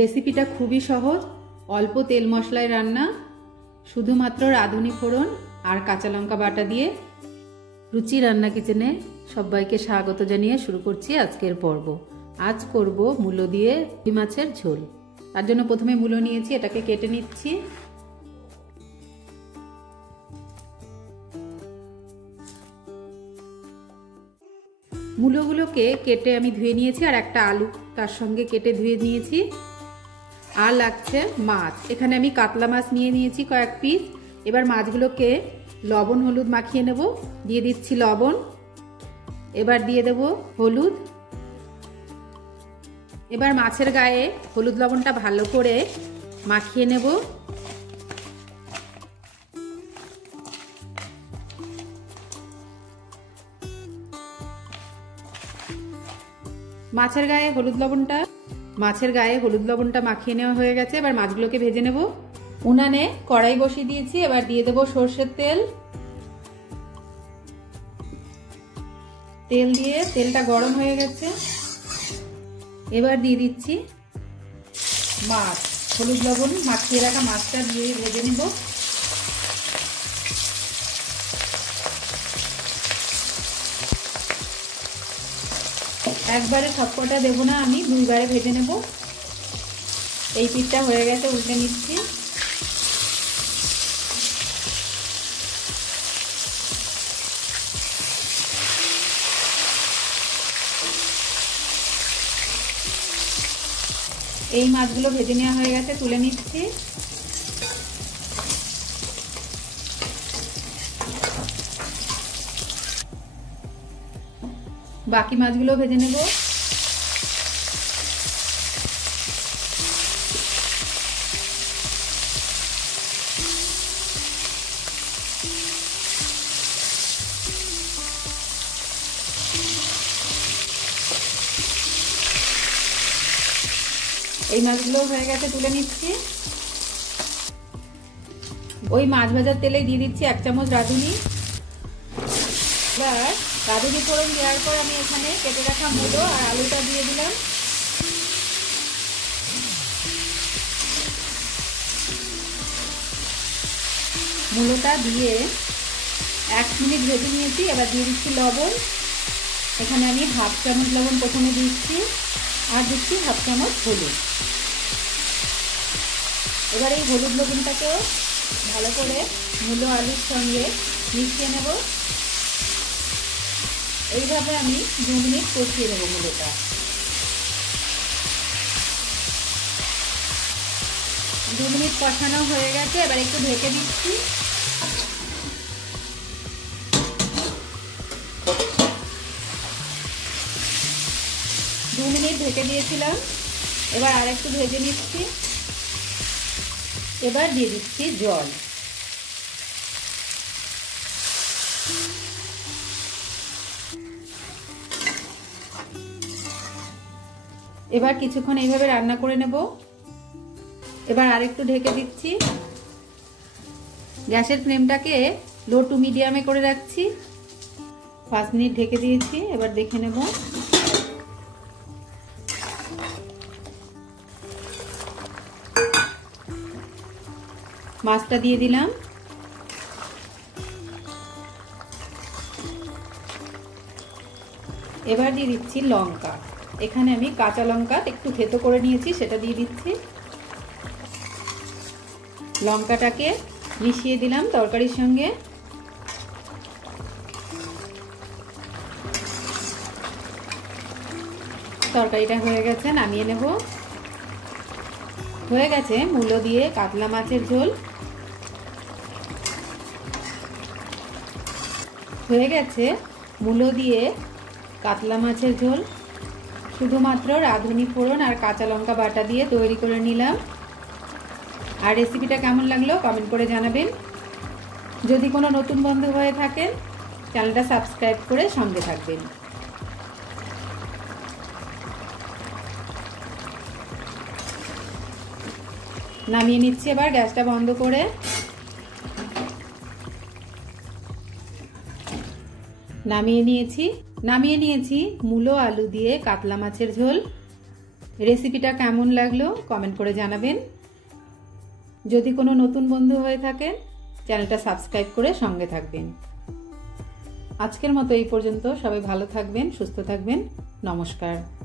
রেসিপিটা খুবই সহজ, অল্প তেল মশলায় রান্না, শুধুমাত্র রাঁধুনি ফোড়ন আর কাঁচা লঙ্কা বাটা দিয়ে। রুচি রান্না কিচেনে সবাইকে স্বাগত জানিয়ে শুরু করছি আজকের পর্ব। আজ করব মূলো দিয়ে রুই মাছের ঝোল। তার জন্য প্রথমে মূলো নিয়েছি, এটাকে কেটে নিচ্ছি। মূলোগুলোকে কেটে আমি ধুয়ে নিয়েছি, আর একটা আলু তার সঙ্গে কেটে ধুয়ে নিয়েছি। আর লাগছে মাছ, এখানে আমি কাতলা মাছ নিয়ে নিয়েছি কয়েক পিস। এবার মাছগুলোকে লবণ হলুদ মাখিয়ে নেব। দিয়ে দিচ্ছি লবণ, এবার দিয়ে দেব হলুদ। এবার মাছের গায়ে হলুদ লবণটা ভালো করে মাখিয়ে নেব। মাছের গায়ে হলুদ লবণটা মাখিয়ে নেওয়া হয়ে গেছে। এবার মাছগুলোকে ভেজে নেব। উনানে কড়াই বসিয়ে দিয়েছি, এবার দিয়ে দেব সর্ষের তেল। তেল দিয়ে তেলটা গরম হয়ে গেছে, এবার দিয়ে দিচ্ছি মাছ। হলুদ লবণ মাখিয়ে রাখা মাছটা দিয়ে ভেজে নেব। একবারে সবকটা দেবো না, আমি দুইবারে ভেজে নেব। এই পিঠটা হয়ে গেছে, উল্টে নিচ্ছি। এই মাছগুলো ভেজে নেওয়া হয়ে গেছে, তুলে নিচ্ছি। বাকি মাছগুলো ভেজে নেব। এই মাছগুলো হয়ে গেছে, তুলে নিচ্ছি। ওই মাছ ভাজার তেলে দিয়ে দিচ্ছি 1 চামচ রাঁধুনি। এবার রাঁধুনি ফোড়ন দেওয়ার পর আমি এখানে কেটে রাখা মূলো আর আলুটা দিয়ে দিলাম। মূলোটা দিয়ে 1 মিনিট ভেজে নিয়েছি। এবার দিয়ে দিচ্ছি লবণ। এখানে আমি 1/2 চামচ লবণ প্রথমে দিচ্ছি, আর দিচ্ছি 1/2 চামচ হলুদ। এবার এই হলুদ লবণটাকেও ভালো করে মূলো আলুর সঙ্গে মিশিয়ে নেব। এইভাবে আমি 2 মিনিট কষিয়ে নেব মূলোটা। 2 মিনিট কষানো হয়ে গেছে, এবার একটু ঢেকে দিচ্ছি। দু মিনিট ঢেকে দিয়েছিলাম, এবার আর একটু ভেজে নিচ্ছি। এবার দিয়ে দিচ্ছি জল। এবার কিছুক্ষণ এইভাবে রান্না করে নেব। এবার আরেকটু ঢেকে দিচ্ছি। গ্যাসের ফ্লেমটাকে লো টু মিডিয়ামে করে রাখছি। 5 মিনিট ঢেকে দিয়েছি, এবার দেখে নেব। মাছটা দিয়ে দিলাম। এবার দিয়ে দিচ্ছি লঙ্কা। এখানে আমি কাঁচা লঙ্কা একটু থেতো করে নিয়েছি, সেটা দিয়ে দিচ্ছি। লঙ্কাটাকে মিশিয়ে দিলাম তরকারির সঙ্গে। তরকারিটা হয়ে গেছে, নামিয়ে নেব। হয়ে গেছে মূলো দিয়ে কাতলা মাছের ঝোল। হয়ে গেছে মূলো দিয়ে কাতলা মাছের ঝোল, শুধুমাত্র রাঁধুনি ফোড়ন আর কাঁচা লঙ্কা বাটা দিয়ে তৈরি করে নিলাম। আর রেসিপিটা কেমন লাগলো কমেন্ট করে জানাবেন। যদি কোনো নতুন বন্ধু হয়ে থাকেন, চ্যানেলটা সাবস্ক্রাইব করে সঙ্গে থাকবেন। নামিয়ে নিচ্ছি এবার গ্যাসটা বন্ধ করে। নামিয়ে নিয়েছি মূলো আলু দিয়ে কাতলা মাছের ঝোল। রেসিপিটা কেমন লাগলো কমেন্ট করে জানাবেন। যদি কোনো নতুন বন্ধু হয়ে থাকেন চ্যানেলটা সাবস্ক্রাইব করে সঙ্গে থাকবেন। আজকের মতো এই পর্যন্ত। সবাই ভালো থাকবেন, সুস্থ থাকবেন। নমস্কার।